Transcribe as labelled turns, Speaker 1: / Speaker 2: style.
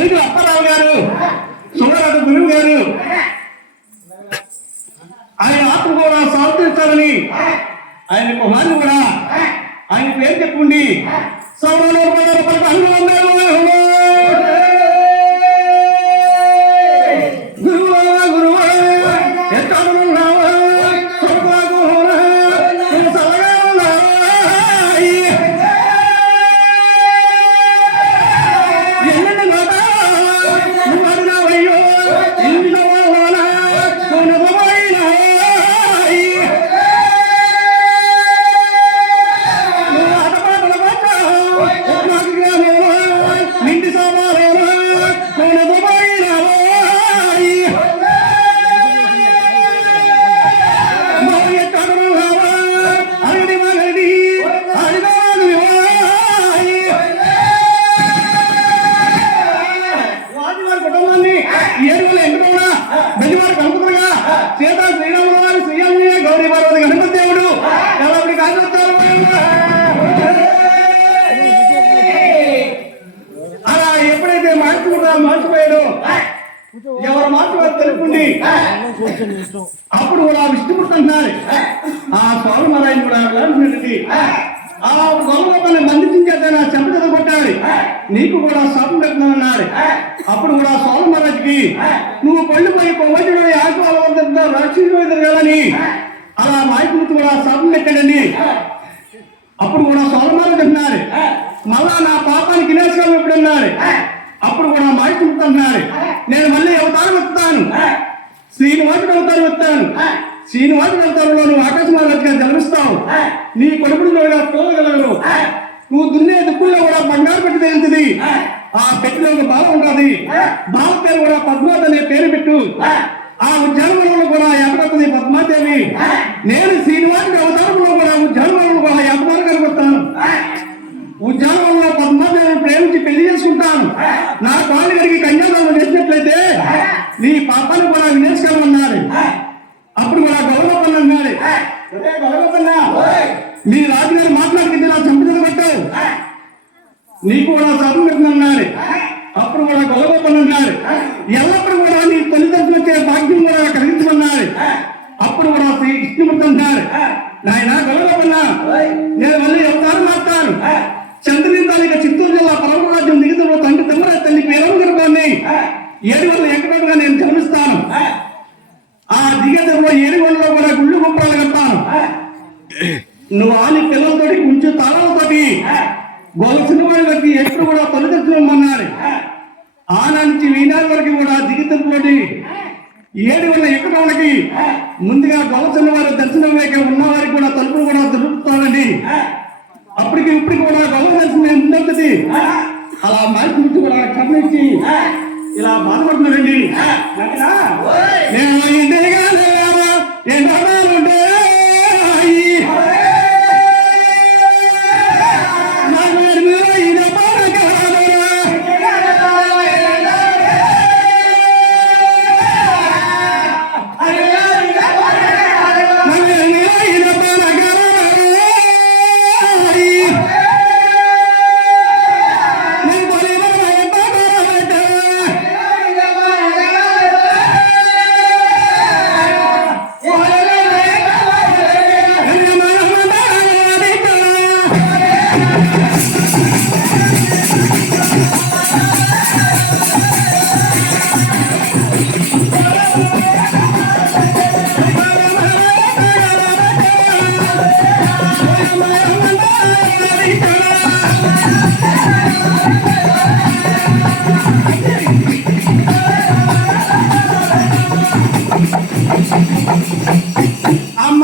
Speaker 1: తెలుగు అప్పారావు గారు సుమరాజు గురువు గారు. ఆయన ఆత్మ కూడా సమర్థించాలని ఆయన కుమారుని కూడా ఆయన పేరు చెప్పుండి సౌరంలో అనుభవం ఎవరు మార్చుకోవాలో తెలుపుండి? అప్పుడు కూడా విష్ణుమూర్తి అంటున్నారు ఆ మహారాజు కూడా వెళ్ళాల్సినది ఆ గొల్లగొప్పని మందించేత నా చెంప కొట్టాలి నీకు కూడా శాపం పెట్టినాడు అప్పుడు కూడా స్వామి మహారాజుకి నువ్వు పళ్ళు పోయి కొవ్వజుడు ఆకుల వద్ద రాక్షసు ఎదురగాలని అలా నాయకులతో కూడా శాపం పెట్టాడండి. అప్పుడు కూడా స్వామి మహారాజు అంటున్నారు మళ్ళా నా పాపానికి ఇప్పుడు అన్నారు అప్పుడు కూడా మాయకులతో అన్నారు నేను మళ్ళీ అవతారం వస్తాను శ్రీనివాసుడు అవతారం వస్తాను శ్రీనివాసుడు అవతారంలో నువ్వు ఆకాశమాలగా జన్మిస్తావు. నీ కొడుకుడు కూడా పోగలగలవు నువ్వు దున్నే దుక్కుల్లో కూడా బంగారు పెట్టి తేలుతుంది ఆ పెట్టిలో ఒక బాల ఉంటుంది. బాల పేరు కూడా పద్మావతి అనే పేరు పెట్టు. ఆ ఉద్యానవనంలో కూడా ఎక్కడవుతుంది పద్మాదేవి. నేను శ్రీనివాసుడి అవతారంలో కూడా ఉద్యానవనంలో కూడా ఎంతవరకు కనిపిస్తాను ఉద్యానవనంలో పెళ్ళి చేసుకుంటాను నా కాలు గడికి కన్యాదానం చేసినట్లయితే నీ పాపను కూడా వినేసుకోమన్నారు అప్పుడు కూడా గౌరవపన్న అన్నాడు గౌరవపన్న, మీ రాజుగారు మాట్లాడితే నా చంపిదలు పెట్టావు. నీకు కూడా శాపం పెట్టినన్నాడు అప్పుడు కూడా గొల్లగొప్పని అన్నాడు ఎల్లప్పుడు కూడా నీ తల్లిదండ్రులు వచ్చే భాగ్యం కూడా కలిగించమన్నాడు. అప్పుడు కూడా శ్రీ కృష్ణమూర్తి అంటారు నాయన గొల్లగొప్పన్న నేను మళ్ళీ ఎవరు మాట్లాడు. చంద్రనిందాలిక చిత్తూరు జిల్లా పరమరాజ్యం దిగుతున్న తండ్రి తమ్మరాజు తల్లి పేరవ గర్భాన్ని ఏడు వల్ల ఎక్కడగా నేను జన్మిస్తాను. ఆ. దిగదలో ఏడు వల్ల కూడా గుళ్ళు గుంపాలు కట్టాను. నువ్వు ఆని పిల్లలతోటి కొంచెం తాళాలతోటి గొలసిన వాళ్ళకి ఎప్పుడు కూడా తొలిదర్శనమన్నారు ఆన నుంచి ఈనాడు వరకు కూడా దిగితోటి ఏడు వల్ల ఎక్కడానికి ముందుగా గొలసిన వారి దర్శనం లేక ఉన్న వారికి కూడా తలుపులు కూడా దొరుకుతానండి అప్పటికి ఇప్పటికి కూడా దర్శనం ఉంటుంది అలా మార్చి కూడా కర్ణించి ఇలా బాధపడుతున్నారండి. నేను